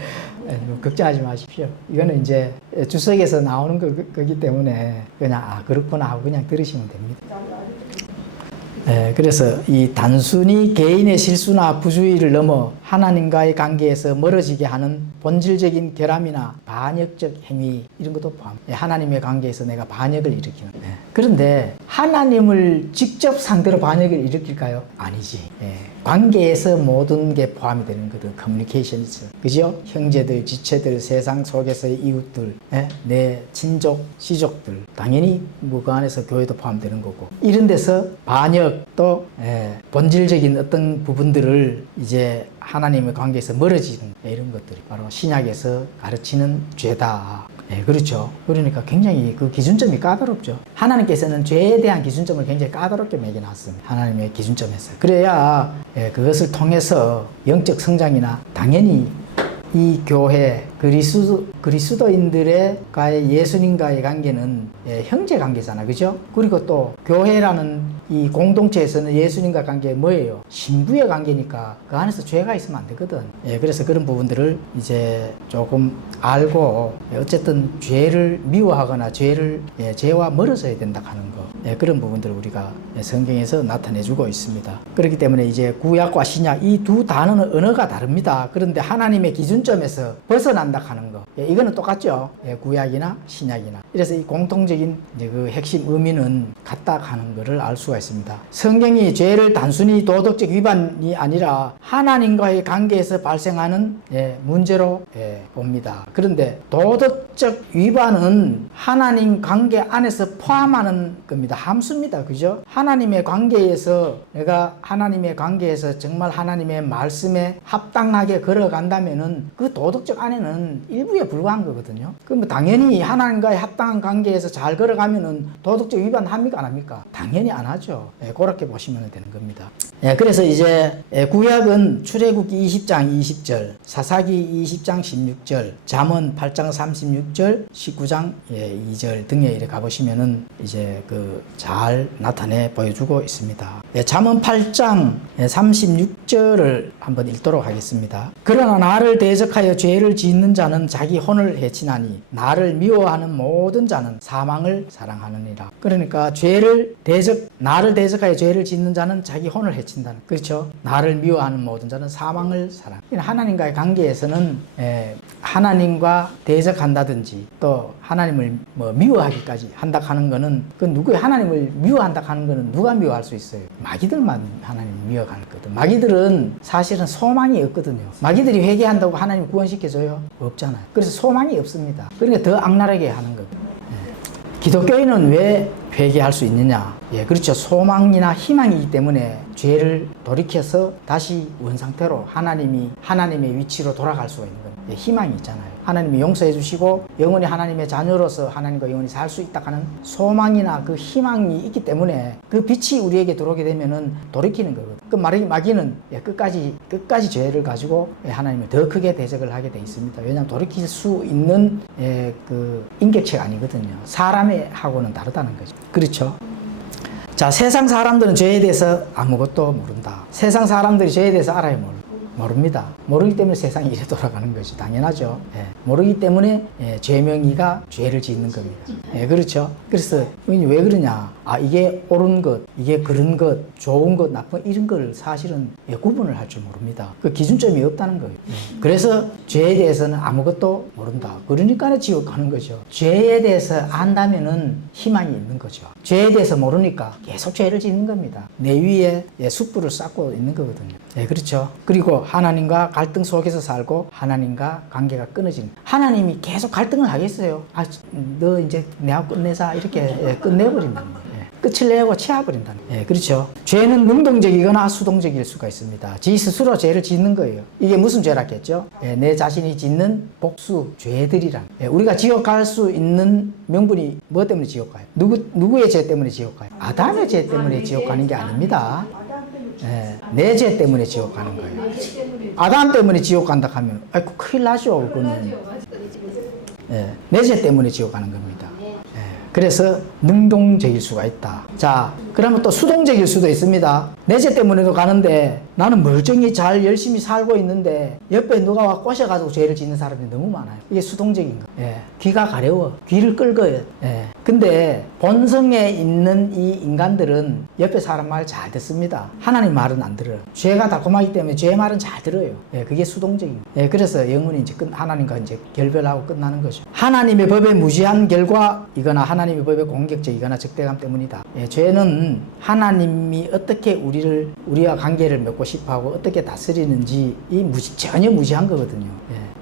걱정하지 마십시오. 이거는 이제 주석에서 나오는 거기 때문에 그냥 그렇구나 하고 그냥 들으시면 됩니다. 그래서 이 단순히 개인의 실수나 부주의를 넘어 하나님과의 관계에서 멀어지게 하는 본질적인 결함이나 반역적 행위 이런 것도 포함. 하나님의 관계에서 내가 반역을 일으키는. 그런데 하나님을 직접 상대로 반역을 일으킬까요? 아니지. 관계에서 모든 게 포함이 되는 거든. 커뮤니케이션스. 그죠? 형제들, 지체들, 세상 속에서의 이웃들, 내 친족, 시족들. 당연히 뭐 그 안에서 교회도 포함되는 거고. 이런 데서 반역 또 본질적인 어떤 부분들을 이제 하나님의 관계에서 멀어지는 이런 것들이 바로 신약에서 가르치는 죄다. 그렇죠. 그러니까 굉장히 그 기준점이 까다롭죠. 하나님께서는 죄에 대한 기준점을 굉장히 까다롭게 매겨놨습니다. 하나님의 기준점에서. 그래야 그것을 통해서 영적 성장이나 당연히 이 교회 그리스도인들의 예수님과의 관계는 형제 관계잖아, 그죠? 그리고 또 교회라는 이 공동체에서는 예수님과 관계 뭐예요? 신부의 관계니까 그 안에서 죄가 있으면 안 되거든. 그래서 그런 부분들을 이제 조금 알고 어쨌든 죄를 미워하거나 죄와 멀어져야 된다 하는 거, 그런 부분들을 우리가 성경에서 나타내주고 있습니다. 그렇기 때문에 이제 구약과 신약 이 두 단어는 언어가 다릅니다. 그런데 하나님의 기준점에서 벗어난 대적한다 하는 거. 예, 이거는 똑같죠. 예, 구약이나 신약이나. 그래서 이 공통적인 이제 그 핵심 의미는 같다 하는 것을 알 수가 있습니다. 성경이 죄를 단순히 도덕적 위반이 아니라 하나님과의 관계에서 발생하는 문제로 봅니다. 그런데 도덕적 위반은 하나님 관계 안에서 포함하는 겁니다. 함수입니다. 그죠? 하나님의 관계에서 내가 하나님의 관계에서 정말 하나님의 말씀에 합당하게 걸어간다면은 그 도덕적 안에는 일부에 불과한 거거든요. 그럼 당연히 하나님과의 합당한 관계에서 잘 걸어가면은 도덕적 위반 합니까 안 합니까? 당연히 안 하죠. 그렇게 보시면 되는 겁니다. 그래서 이제 구약은 출애굽기 20장 20절, 사사기 20장 16절, 잠언 8장 36절, 19장 2절 등에 이렇게 가보시면은 이제 그 잘 나타내 보여주고 있습니다. 잠언 8장 36절을 한번 읽도록 하겠습니다. 그러나 나를 대적하여 죄를 짓는 자는 자기 혼을 해치나니 나를 미워하는 모든 자는 사망을 사랑하느니라. 그러니까 나를 대적하여 죄를 짓는 자는 자기 혼을 해친다는, 그렇죠? 나를 미워하는 모든 자는 사망을 사랑. 하나님과의 관계에서는 하나님과 대적한다든지 또 하나님을 미워하기까지 한다 하는 거는 그 누구의 하나님을 미워한다 하는 거는 누가 미워할 수 있어요? 마귀들만 하나님을 미워하는 거거든. 마귀들은 사실은 소망이 없거든요. 마귀들이 회개한다고 하나님 구원시켜줘요? 없잖아요. 그래서 소망이 없습니다. 그러니까 더 악랄하게 하는 거거든요. 기독교인은 왜 회개할 수 있느냐? 그렇죠. 소망이나 희망이기 때문에 죄를 돌이켜서 다시 원상태로 하나님의 위치로 돌아갈 수가 있는 겁니다. 희망이 있잖아요. 하나님이 용서해 주시고 영원히 하나님의 자녀로서 하나님과 영원히 살 수 있다 하는 소망이나 그 희망이 있기 때문에 그 빛이 우리에게 들어오게 되면은 돌이키는 거거든요. 그 마귀는 끝까지 죄를 가지고 하나님을 더 크게 대적을 하게 돼 있습니다. 왜냐하면 돌이킬 수 있는 그 인격체가 아니거든요. 사람의 하고는 다르다는 거죠. 그렇죠? 자, 세상 사람들은 죄에 대해서 아무것도 모른다. 세상 사람들이 죄에 대해서 알아요, 모릅니다. 모르기 때문에 세상이 이래 돌아가는 거죠. 당연하죠. 모르기 때문에 죄명의가 죄를 짓는 겁니다. 그렇죠. 그래서 왜 그러냐? 이게 옳은 것, 이게 그런 것, 좋은 것, 나쁜 이런 걸 사실은 구분을 할 줄 모릅니다. 그 기준점이 없다는 거예요. 그래서 죄에 대해서는 아무것도 모른다. 그러니까 지옥 가는 거죠. 죄에 대해서 안다면은 희망이 있는 거죠. 죄에 대해서 모르니까 계속 죄를 짓는 겁니다. 내 위에 숯불을 쌓고 있는 거거든요. 그렇죠. 그리고 하나님과 갈등 속에서 살고 하나님과 관계가 끊어지는, 하나님이 계속 갈등을 하겠어요? 너 이제 내하고 끝내자 이렇게 끝내버린다는 거예요. 끝을 내고 치워버린다는 거예요. 그렇죠. 죄는 능동적이거나 수동적일 수가 있습니다. 지 스스로 죄를 짓는 거예요. 이게 무슨 죄라겠죠? 내 자신이 짓는 복수 죄들이란. 우리가 지옥 갈 수 있는 명분이 뭐 때문에 지옥 가요? 누구의 죄 때문에 지옥 가요? 아담의 죄 때문에 지옥 가는 게 아닙니다. 내 죄 때문에 지옥 가는 거예요. 아담 때문에 지옥 간다 하면 큰일 나죠. 그거는. 내 죄 때문에 지옥 가는 겁니다. 그래서 능동적일 수가 있다. 자, 그러면 또 수동적일 수도 있습니다. 내 죄 때문에도 가는데 나는 멀쩡히 잘 열심히 살고 있는데 옆에 누가 와 꼬셔가지고 죄를 짓는 사람이 너무 많아요. 이게 수동적인 거. 귀가 가려워. 귀를 끌거예요. 근데 본성에 있는 이 인간들은 옆에 사람 말 잘 듣습니다. 하나님 말은 안 들어요. 죄가 달콤하기 때문에 죄 말은 잘 들어요. 그게 수동적인 거. 그래서 영혼이 이제 하나님과 이제 결별하고 끝나는 거죠. 하나님의 법에 무시한 결과이거나 하나님의 법에 공격적이거나 적대감 때문이다. 죄는 하나님이 어떻게 우리와 관계를 맺고 싶어하고 어떻게 다스리는지 전혀 무시한 거거든요.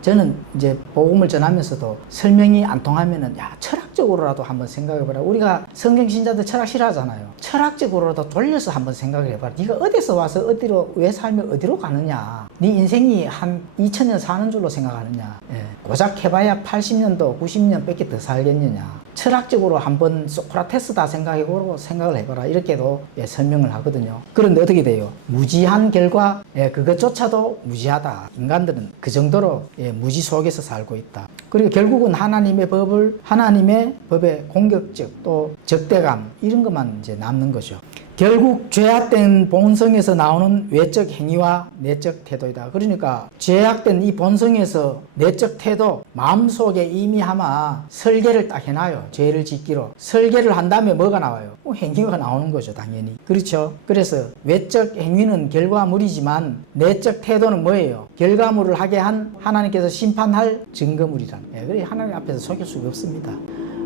저는 이제 복음을 전하면서도 설명이 안 통하면은 철학적으로라도 한번 생각해봐라. 우리가 성경 신자들 철학 싫어하잖아요. 철학적으로라도 돌려서 한번 생각을 해봐라. 네가 어디서 와서 왜 살면 어디로 가느냐? 네 인생이 한 2000년 사는 줄로 생각하느냐? 고작 해봐야 80년도 90년 밖에 더 살겠느냐? 철학적으로 한번 소크라테스다 생각을 해봐라. 이렇게도 설명을 하거든요. 그런데 어떻게 돼요? 무지한 결과 그것조차도 무지하다. 인간들은 그 정도로 무지 속에서 살고 있다. 그리고 결국은 하나님의 법에 공격적 또 적대감 이런 것만 이제 남는 거죠. 결국 죄악된 본성에서 나오는 외적 행위와 내적 태도이다. 그러니까 죄악된 이 본성에서 내적 태도, 마음속에 이미 아마 설계를 딱 해놔요. 죄를 짓기로. 설계를 한 다음에 뭐가 나와요? 행위가 나오는 거죠, 당연히. 그렇죠? 그래서 외적 행위는 결과물이지만 내적 태도는 뭐예요? 결과물을 하게 한 하나님께서 심판할 증거물이라는 거예요. 그래 하나님 앞에서 속일 수가 없습니다.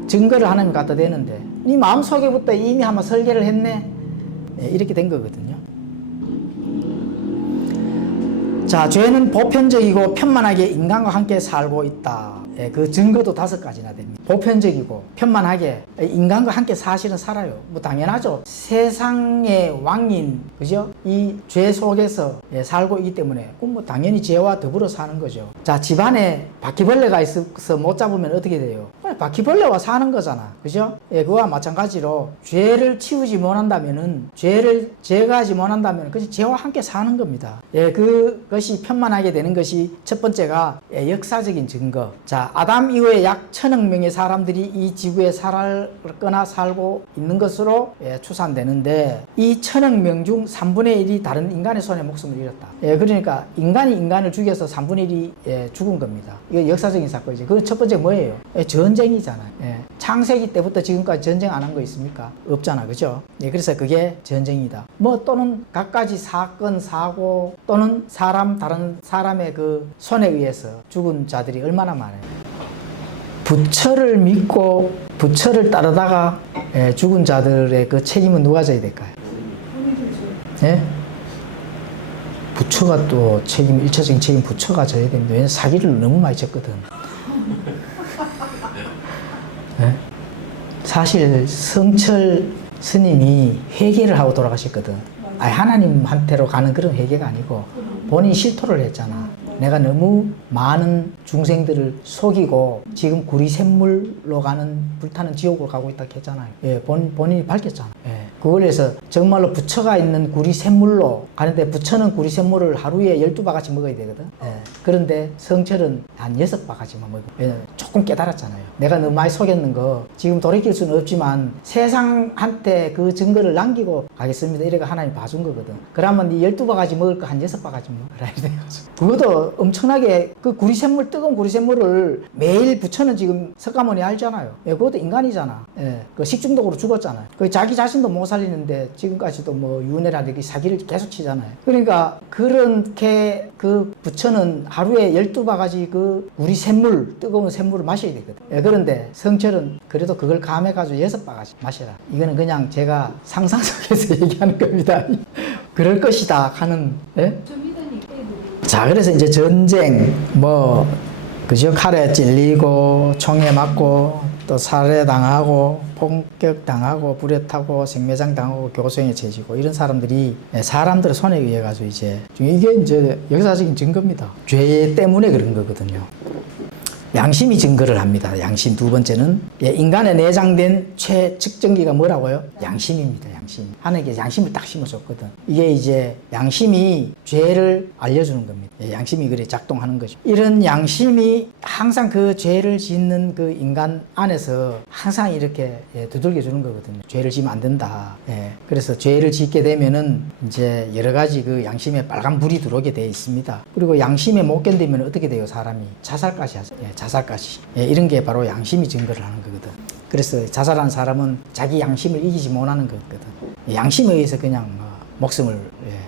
증거를 하나님 갖다 대는데 네 마음속에부터 이미 아마 설계를 했네. 이렇게 된 거거든요. 자, 죄는 보편적이고 편만하게 인간과 함께 살고 있다. 그 증거도 5가지나 됩니다. 보편적이고 편만하게 인간과 함께 사실은 살아요. 뭐 당연하죠. 세상의 왕인, 그죠? 이 죄 속에서 살고 있기 때문에 뭐 당연히 죄와 더불어 사는 거죠. 자, 집안에 바퀴벌레가 있어서 못 잡으면 어떻게 돼요? 바퀴벌레와 사는 거잖아. 그죠? 그와 마찬가지로 죄를 치우지 못한다면은 죄를 제거하지 못한다면 그것이 죄와 함께 사는 겁니다. 그것이 편만하게 되는 것이 첫 번째가 역사적인 증거. 자, 아담 이후에 약 1000억 명의 사람들이 이 지구에 살거나 살고 있는 것으로 추산되는데 이 1000억 명 중 3분의 1이 다른 인간의 손에 목숨을 잃었다. 그러니까 인간이 인간을 죽여서 3분의 1이 죽은 겁니다. 이거 역사적인 사건이죠. 그 첫 번째 뭐예요? 전쟁이잖아요. 창세기 때부터 지금까지 전쟁 안 한 거 있습니까? 없잖아. 그죠? 그래서 그게 전쟁이다. 뭐 또는 갖가지 사건, 사고 또는 다른 사람의 그 손에 의해서 죽은 자들이 얼마나 많아요. 부처를 믿고 부처를 따르다가 죽은 자들의 그 책임은 누가 져야 될까요? 예? 부처가 또 일차적인 책임 부처가 져야 됩니다. 왜냐면 사기를 너무 많이 쳤거든. 예? 사실 성철 스님이 회개를 하고 돌아가셨거든. 하나님한테로 가는 그런 회개가 아니고 본인이 실토를 했잖아. 내가 너무 많은 중생들을 속이고 지금 구리샘물로 가는 불타는 지옥으로 가고 있다고 했잖아요. 본인이 밝혔잖아. 그걸 해서 정말로 부처가 있는 구리샘물로 가는데 부처는 구리샘물을 하루에 12바가지 먹어야 되거든. 그런데 성철은 한 6바가지만 먹고 조금 깨달았잖아요. 내가 너무 많이 속였는 거 지금 돌이킬 수는 없지만 세상한테 그 증거를 남기고 가겠습니다. 이래가 하나님 봐준 거거든. 그러면 이 12바가지 먹을 거 한 6바가지 먹으라 이래가지고. 그것도 엄청나게 그 뜨거운 구리샘물을 매일 부처는 지금 석가모니 알잖아요. 그것도 인간이잖아. 그 식중독으로 죽었잖아요. 그 자기 자신도 못 살리는데 지금까지도 뭐 윤회라든지 사기를 계속 치잖아요. 그러니까 그렇게 그 부처는 하루에 12바가지 그 구리샘물, 뜨거운 샘물을 마셔야 되거든. 그런데 성철은 그래도 그걸 감해가지고 6바가지 마셔라. 이거는 그냥 제가 상상 속에서 얘기하는 겁니다. 그럴 것이다 하는. 자, 그래서 이제 전쟁, 그죠? 칼에 찔리고, 총에 맞고, 또 살해당하고, 폭격당하고, 불에 타고, 생매장 당하고, 교수형에 채지고, 이런 사람들이 사람들의 손에 의해 가지고 이게 이제 역사적인 증거입니다. 죄 때문에 그런 거거든요. 양심이 증거를 합니다. 양심. 두 번째는 인간에 내장된 최측정기가 뭐라고요? 양심입니다. 양심. 하나님께 양심을 딱 심어줬거든. 이게 이제 양심이 죄를 알려주는 겁니다. 양심이 그래 작동하는 거죠. 이런 양심이 항상 그 죄를 짓는 그 인간 안에서 항상 이렇게 두들겨 주는 거거든요. 죄를 지으면 안 된다. 그래서 죄를 짓게 되면은 이제 여러 가지 그 양심에 빨간 불이 들어오게 되어 있습니다. 그리고 양심에 못 견디면 어떻게 돼요? 사람이 자살까지 하죠. 자살까지. 이런 게 바로 양심이 증거를 하는 거거든. 그래서 자살하는 사람은 자기 양심을 이기지 못하는 거거든. 양심에 의해서 그냥 목숨을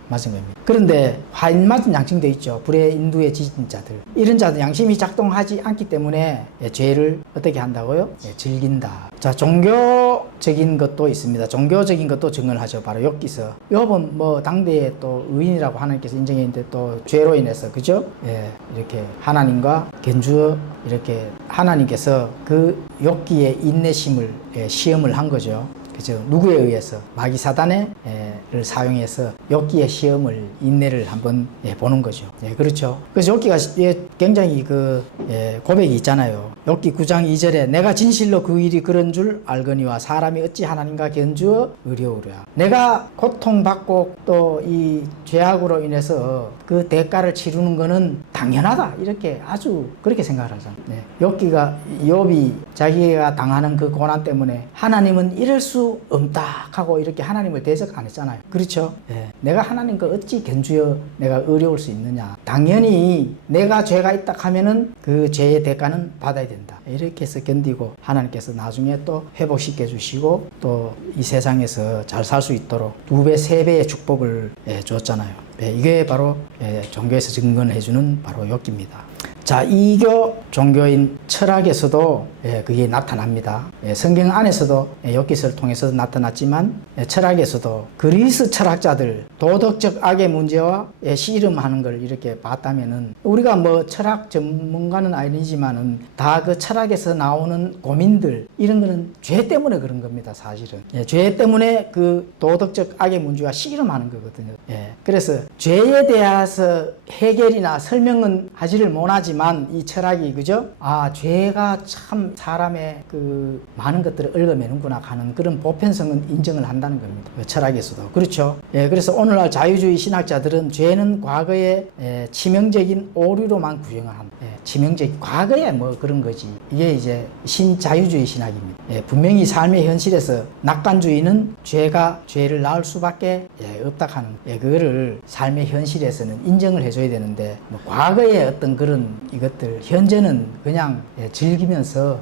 맞은 겁니다. 그런데 화인 맞은 양심도 있죠. 불의 인두에 지진 자들. 이런 자들 양심이 작동하지 않기 때문에 죄를 어떻게 한다고요? 즐긴다. 자, 종교적인 것도 있습니다. 종교적인 것도 증언하죠. 바로 욥기서. 욥은 당대에 또 의인이라고 하나님께서 인정했는데 또 죄로 인해서, 그죠? 이렇게 하나님과 견주어 이렇게 하나님께서 그 욥기의 인내심을 시험을 한 거죠. 그죠? 누구에 의해서? 마귀 사단을 사용해서 욥기의 시험을, 인내를 한번 보는 거죠. 그렇죠. 그래서 욥기가 굉장히 고백이 있잖아요. 욥기 9장 2절에 내가 진실로 그 일이 그런 줄 알거니와 사람이 어찌 하나님과 견주어 의뢰오랴. 내가 고통받고 또 이 죄악으로 인해서 그 대가를 치르는 거는 당연하다 이렇게 아주 그렇게 생각을 하잖아요. 네. 욥이 자기가 당하는 그 고난 때문에 하나님은 이럴 수 없다 하고 이렇게 하나님을 대적 안 했잖아요. 그렇죠? 네. 내가 하나님과 어찌 견주어 내가 의뢰올 수 있느냐. 당연히 내가 죄가 있다 하면은 그 죄의 대가는 받아야 된다. 이렇게 해서 견디고 하나님께서 나중에 또 회복시켜 주시고 또 이 세상에서 잘 살 수 있도록 2배, 3배의 축복을 줬잖아요. 이게 바로 종교에서 증거해 주는 바로 욥기입니다. 자, 이교 종교인 철학에서도 그게 나타납니다. 성경 안에서도 욥기서를 통해서 나타났지만 철학에서도 그리스 철학자들 도덕적 악의 문제와 씨름하는 걸 이렇게 봤다면은 우리가 뭐 철학 전문가는 아니지만은 다 그 철학에서 나오는 고민들 이런 거는 죄 때문에 그런 겁니다. 사실은 죄 때문에 그 도덕적 악의 문제와 씨름하는 거거든요. 그래서 죄에 대해서 해결이나 설명은 하지를 못하지만 이 철학이 그죠? 아, 죄가 참 사람의 그 많은 것들을 얽어매는구나 하는 그런 보편성은 인정을 한다는 겁니다. 철학에서도 그렇죠. 그래서 오늘날 자유주의 신학자들은 죄는 과거의 치명적인 오류로만 구형을 합니다. 치명적인 과거에 뭐 그런 거지. 이게 이제 신자유주의 신학입니다. 분명히 삶의 현실에서 낙관주의는 죄가 죄를 낳을 수밖에 없다 하는 그거를 삶의 현실에서는 인정을 해줘야 되는데 뭐 과거의 어떤 그런 이것들 현재는 그냥 즐기면서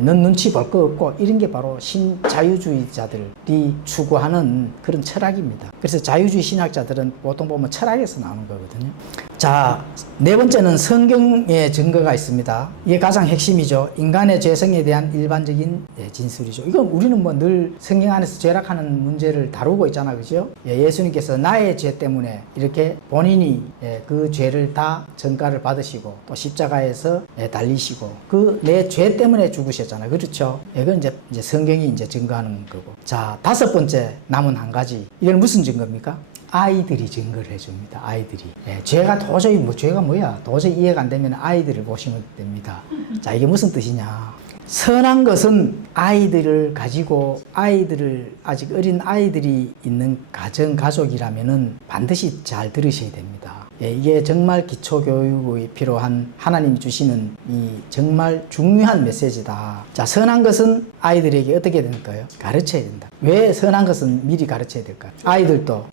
넌 눈치 볼 거 없고 이런 게 바로 신자유주의자들이 추구하는 그런 철학입니다. 그래서 자유주의 신학자들은 보통 보면 철학에서 나오는 거거든요. 자, 네 번째는 성경의 증거가 있습니다. 이게 가장 핵심이죠. 인간의 죄성에 대한 일반적인 진술이죠. 이건 우리는 뭐 늘 성경 안에서 죄락하는 문제를 다루고 있잖아, 그죠? 예수님께서 나의 죄 때문에 이렇게 본인이 그 죄를 다 전가를 받으시고 또 십자가에서 달리시고 그 내 죄 때문에 죽으셨잖아요, 그렇죠? 이건 이제 성경이 이제 증거하는 거고. 자, 다섯 번째 남은 한 가지. 이건 무슨 증거입니까? 아이들이 증거를 해줍니다. 아이들이. 죄가 도저히 죄가 뭐야? 도저히 이해가 안 되면 아이들을 보시면 됩니다. 자, 이게 무슨 뜻이냐? 선한 것은 아이들을 가지고 아직 어린 아이들이 있는 가족이라면은 반드시 잘 들으셔야 됩니다. 이게 정말 기초교육이 필요한 하나님이 주시는 이 정말 중요한 메시지다. 자, 선한 것은 아이들에게 어떻게 될까요? 가르쳐야 된다. 왜 선한 것은 미리 가르쳐야 될까요? 아이들도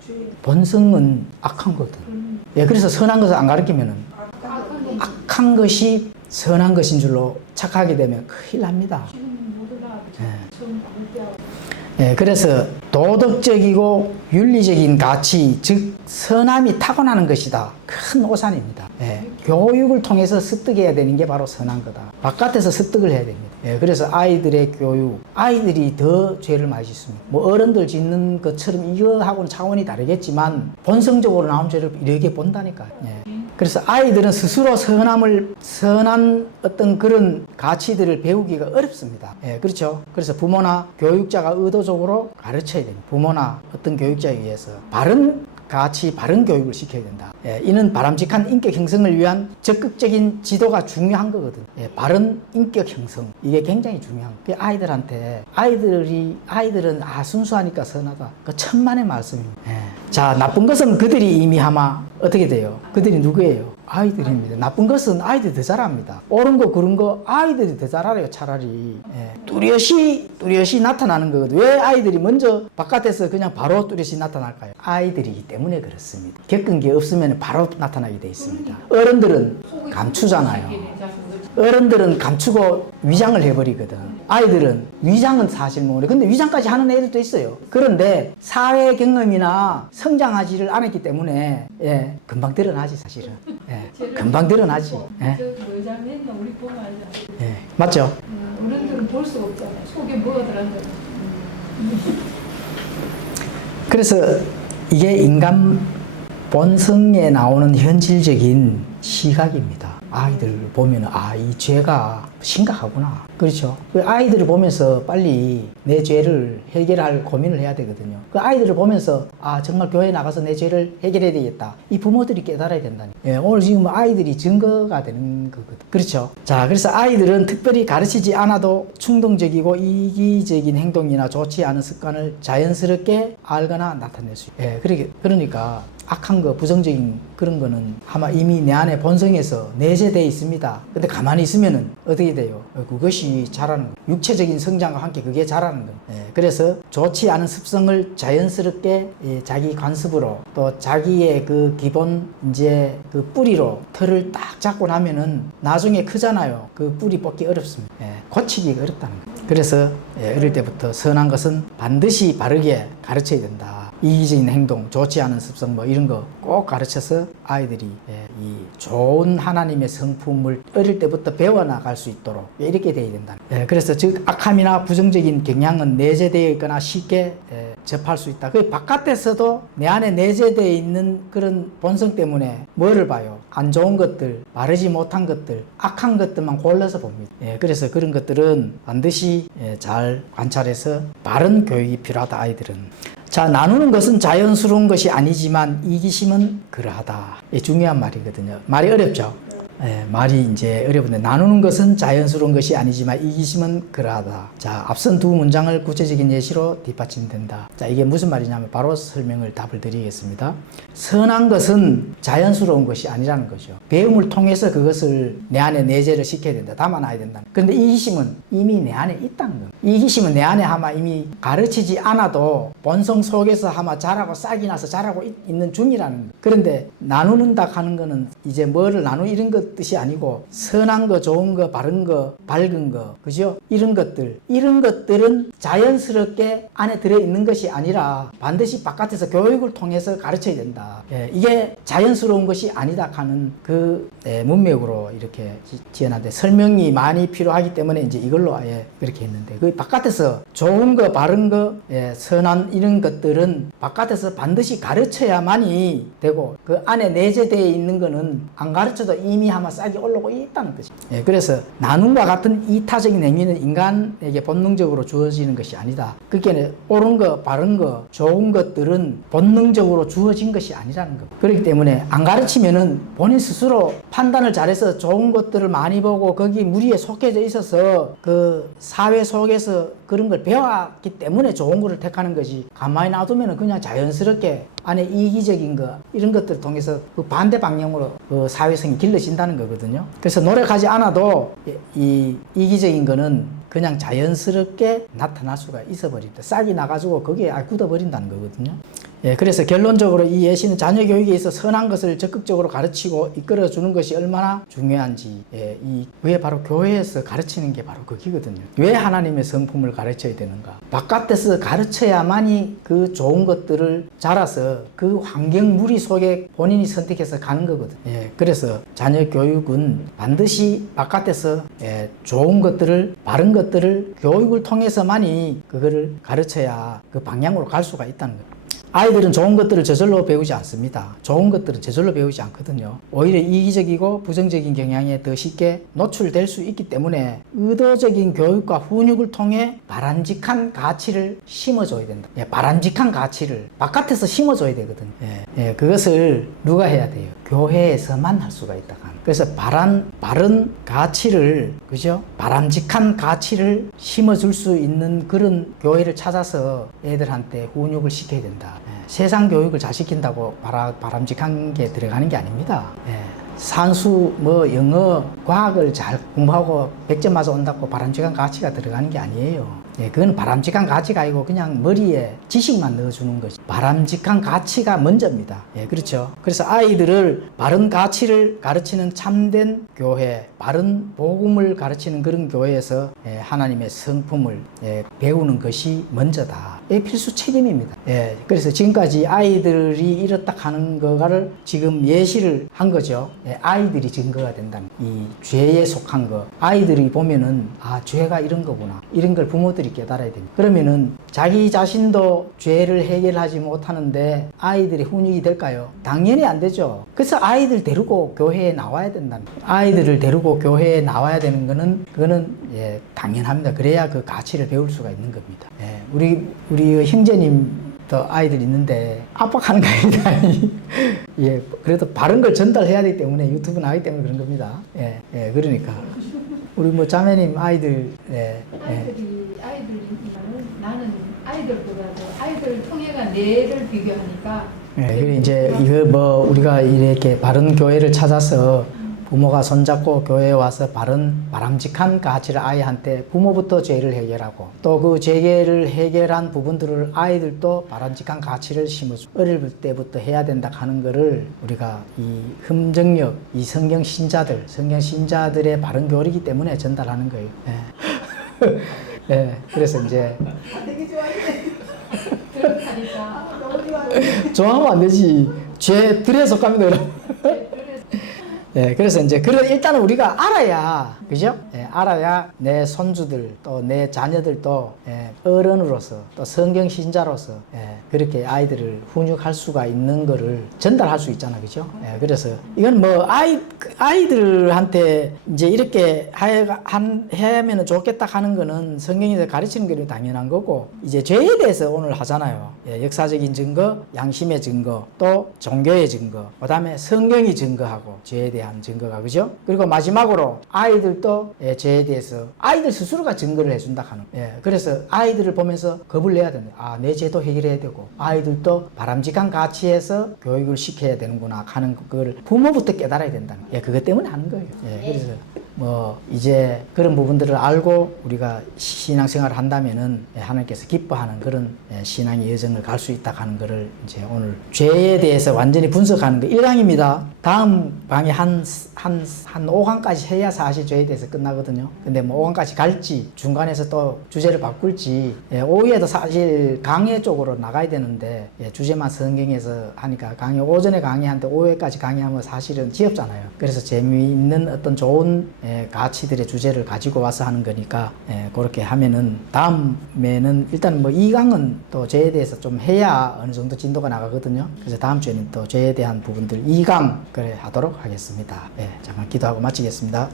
본성은 악한 거거든. 그래서 선한 것을 안 가르치면은 악한 것이 선한 것인 줄로 착하게 되면 큰일 납니다. 그래서 도덕적이고 윤리적인 가치, 즉 선함이 타고나는 것이다. 큰 오산입니다. 교육을 통해서 습득해야 되는 게 바로 선한 거다. 바깥에서 습득을 해야 됩니다. 그래서 아이들의 교육, 아이들이 더 죄를 많이 짓습니다. 뭐 어른들 짓는 것처럼 이거하고는 차원이 다르겠지만 본성적으로 나온 죄를 이렇게 본다니까요. 그래서 아이들은 스스로 선한 어떤 그런 가치들을 배우기가 어렵습니다. 그렇죠. 그래서 부모나 교육자가 의도적으로 가르쳐야 됩니다. 부모나 어떤 교육자에 의해서 바른 가치, 바른 교육을 시켜야 된다. 이는 바람직한 인격 형성을 위한 적극적인 지도가 중요한 거거든. 바른 인격 형성. 이게 굉장히 중요한 거예요. 아이들은 순수하니까 선하다. 그 천만의 말씀입니다. 자, 나쁜 것은 그들이 이미 아마 어떻게 돼요? 그들이 누구예요? 아이들입니다. 나쁜 것은 아이들이 더 잘합니다. 옳은 거 그런 거 아이들이 더 잘 알아요, 차라리. 뚜렷이 나타나는 거거든요. 왜 아이들이 먼저 바깥에서 그냥 바로 뚜렷이 나타날까요? 아이들이기 때문에 그렇습니다. 겪은 게 없으면 바로 나타나게 돼 있습니다. 어른들은 감추잖아요. 어른들은 감추고 위장을 해버리거든. 아이들은 위장은 사실 모르. 근데 위장까지 하는 애들도 있어요. 그런데 사회 경험이나 성장하지를 않았기 때문에 금방 드러나지 사실은. 금방 드러나지. 우리 보면 알잖아. 맞죠? 어른들은 볼 수가 없잖아. 속에 뭐가 들어간다. 그래서 이게 인간 본성에 나오는 현실적인 시각입니다. 아이들 보면은 이 죄가 심각하구나. 그렇죠. 그 아이들을 보면서 빨리 내 죄를 해결할 고민을 해야 되거든요. 그 아이들을 보면서 정말 교회에 나가서 내 죄를 해결해야 되겠다. 이 부모들이 깨달아야 된다니. 오늘 지금 아이들이 증거가 되는 거거든. 그렇죠. 자, 그래서 아이들은 특별히 가르치지 않아도 충동적이고 이기적인 행동이나 좋지 않은 습관을 자연스럽게 알거나 나타낼 수 있어요. 그러니까 악한 거, 부정적인 그런 거는 아마 이미 내 안에 본성에서 내재되어 있습니다. 근데 가만히 있으면은 어떻게 돼요? 그것이 자라는 거. 육체적인 성장과 함께 그게 자라는 거. 그래서 좋지 않은 습성을 자연스럽게 자기 관습으로 또 자기의 그 기본 이제 그 뿌리로 틀을 딱 잡고 나면은 나중에 크잖아요. 그 뿌리 뽑기 어렵습니다. 고치기가 어렵다는 거. 그래서 어릴 때부터 선한 것은 반드시 바르게 가르쳐야 된다. 이기적인 행동, 좋지 않은 습성 뭐 이런 거 꼭 가르쳐서 아이들이 이 좋은 하나님의 성품을 어릴 때부터 배워나갈 수 있도록 이렇게 돼야 된다. 그래서 즉 악함이나 부정적인 경향은 내재되어 있거나 쉽게 접할 수 있다. 그 바깥에서도 내 안에 내재되어 있는 그런 본성 때문에 뭐를 봐요? 안 좋은 것들, 바르지 못한 것들, 악한 것들만 골라서 봅니다. 그래서 그런 것들은 반드시 잘 관찰해서 바른 교육이 필요하다. 아이들은. 자, 나누는 것은 자연스러운 것이 아니지만 이기심은 그러하다. 중요한 말이거든요. 말이 어렵죠? 말이 이제 어려운데 나누는 것은 자연스러운 것이 아니지만 이기심은 그러하다. 자, 앞선 두 문장을 구체적인 예시로 뒷받침된다. 자, 이게 무슨 말이냐면 바로 설명을 답을 드리겠습니다. 선한 것은 자연스러운 것이 아니라는 거죠. 배움을 통해서 그것을 내 안에 내재를 시켜야 된다. 담아놔야 된다. 그런데 이기심은 이미 내 안에 있다는 겁니다. 이기심은 내 안에 아마 이미 가르치지 않아도 본성 속에서 아마 자라고 싹이 나서 자라고 있는 중이라는 거예요. 그런데 나누는다 하는 거는 이제 뭐를 이런 것 뜻이 아니고 선한 거, 좋은 거, 바른 거, 밝은 거, 그죠? 이런 것들은 자연스럽게 안에 들어있는 것이 아니라 반드시 바깥에서 교육을 통해서 가르쳐야 된다. 이게 자연스러운 것이 아니다 하는 그 문맥으로 이렇게 지어놨는데 설명이 많이 필요하기 때문에 이제 이걸로 아예 그렇게 했는데 그 바깥에서 좋은 거, 바른 거, 선한 이런 것들은 바깥에서 반드시 가르쳐야만이 되고 그 안에 내재되어 있는 거는 안 가르쳐도 이미 아마 싹이 올라오고 있다는 것이죠. 그래서 나눔과 같은 이타적인 행위는 인간에게 본능적으로 주어지는 것이 아니다. 그게 옳은 거, 바른 거, 좋은 것들은 본능적으로 주어진 것이 아니라는 거. 그렇기 때문에 안 가르치면은 본인 스스로 판단을 잘해서 좋은 것들을 많이 보고 거기 무리에 속해져 있어서 그 사회 속에서 그런 걸 배웠기 때문에 좋은 거를 택하는 것이 가만히 놔두면은 그냥 자연스럽게 안에 이기적인 거 이런 것들을 통해서 그 반대 방향으로 그 사회성이 길러진다는 거거든요. 그래서 노력하지 않아도 이 이기적인 거는 그냥 자연스럽게 나타날 수가 있어버립니다. 싹이 나가지고 거기에 굳어버린다는 거거든요. 그래서 결론적으로 이 예시는 자녀 교육에 있어 선한 것을 적극적으로 가르치고 이끌어주는 것이 얼마나 중요한지 왜 바로 교회에서 가르치는 게 바로 거기거든요. 왜 하나님의 성품을 가르쳐야 되는가? 바깥에서 가르쳐야만이 그 좋은 것들을 자라서 그 환경 무리 속에 본인이 선택해서 가는 거거든요. 그래서 자녀 교육은 반드시 바깥에서 좋은 것들을 바른 것들을 교육을 통해서만이 그거를 가르쳐야 그 방향으로 갈 수가 있다는 거예요. 아이들은 좋은 것들을 저절로 배우지 않습니다. 좋은 것들은 저절로 배우지 않거든요. 오히려 이기적이고 부정적인 경향에 더 쉽게 노출될 수 있기 때문에 의도적인 교육과 훈육을 통해 바람직한 가치를 심어줘야 된다. 바람직한 가치를 바깥에서 심어줘야 되거든요. 그것을 누가 해야 돼요? 교회에서만 할 수가 있다. 그래서 바른 가치를, 그죠? 바람직한 가치를 심어줄 수 있는 그런 교회를 찾아서 애들한테 훈육을 시켜야 된다. 세상 교육을 잘 시킨다고 바람직한 게 들어가는 게 아닙니다. 산수, 영어, 과학을 잘 공부하고 100점 맞아 온다고 바람직한 가치가 들어가는 게 아니에요. 그건 바람직한 가치가 아니고 그냥 머리에 지식만 넣어주는 것이 바람직한 가치가 먼저입니다. 그렇죠. 그래서 아이들을 바른 가치를 가르치는 참된 교회, 바른 복음을 가르치는 그런 교회에서 하나님의 성품을 배우는 것이 먼저다. 필수 책임입니다. 그래서 지금까지 아이들이 이렇다 하는 거를 지금 예시를 한 거죠. 아이들이 증거가 된다는 이 죄에 속한 거. 아이들이 보면은 죄가 이런 거구나. 이런 걸 부모들이 부모들이 깨달아야 됩니다. 그러면은 자기 자신도 죄를 해결하지 못하는데 아이들이 훈육이 될까요? 당연히 안 되죠. 그래서 아이들 데리고 교회에 나와야 된다. 아이들을 데리고 교회에 나와야 되는 거는 그거는 예, 당연합니다. 그래야 그 가치를 배울 수가 있는 겁니다. 예, 우리 형제님 또 아이들 있는데 압박하는 거 아니다. 예, 그래도 바른 걸 전달해야 되기 때문에 유튜브 나가기 때문에 그런 겁니다. 예, 예, 그러니까 우리 뭐 자매님 아이들, 예, 예. 나는 아이들보다도 아이들 통해가 뇌를 비교하니까. 예, 그리고 이제 이거 뭐 우리가 이렇게 바른 교회를 찾아서 부모가 손잡고 교회에 와서 바른 바람직한 가치를 아이한테 부모부터 죄를 해결하고 또 그 죄를 해결한 부분들을 아이들도 바람직한 가치를 심어주고 어릴 때부터 해야 된다 하는 거를 우리가 이 흠정력, 이 성경 신자들의 바른 교리이기 때문에 전달하는 거예요. 예. 예, 그래서 이제 되게 좋아하시네. 그렇다니까. 너무 좋아하네. 좋아하면 안 되지. 죄 들에 속합니다. 그럼. 예, 그래서 이제 일단은 우리가 알아야, 그죠? 예, 알아야 내 손주들 또 내 자녀들도 예, 어른으로서 또 성경 신자로서 예, 그렇게 아이들을 훈육할 수가 있는 거를 전달할 수 있잖아, 그죠? 예, 그래서 이건 뭐 아이들한테 이제 이렇게 하면 좋겠다 하는 거는 성경에서 가르치는 게 당연한 거고 이제 죄에 대해서 오늘 하잖아요. 예, 역사적인 증거, 양심의 증거, 또 종교의 증거, 그다음에 성경이 증거하고 죄에 대한 증거가, 그죠? 그리고 마지막으로 아이들도 예, 죄에 대해서 아이들 스스로가 증거를 해준다 하는. 예, 그래서 아이들을 보면서 겁을 내야 된다. 아, 내 죄도 해결해야 되고 아이들도 바람직한 가치에서 교육을 시켜야 되는구나 하는 그걸 부모부터 깨달아야 된다는. 예, 그것 때문에 하는 거예요. 예, 그래서 뭐 이제 그런 부분들을 알고 우리가 신앙생활을 한다면은 하나님께서 기뻐하는 그런 신앙의 여정을 갈 수 있다 하는 거를 이제 오늘 죄에 대해서 완전히 분석하는 거 1강입니다. 다음 강의 한 5강까지 해야 사실 죄에 대해서 끝나거든요. 근데 뭐 5강까지 갈지 중간에서 또 주제를 바꿀지 5위에도 사실 강의 쪽으로 나가야 되는데 주제만 성경에서 하니까 강의 오전에 강의하는데 5회까지 강의하면 사실은 지겹잖아요. 그래서 재미있는 어떤 좋은 가치들의 주제를 가지고 와서 하는 거니까 그렇게 하면은 다음에는 일단 뭐 2강은 또 죄에 대해서 좀 해야 어느 정도 진도가 나가거든요. 그래서 다음 주에는 또 죄에 대한 부분들 2강 그래 하도록 하겠습니다. 잠깐 기도하고 마치겠습니다.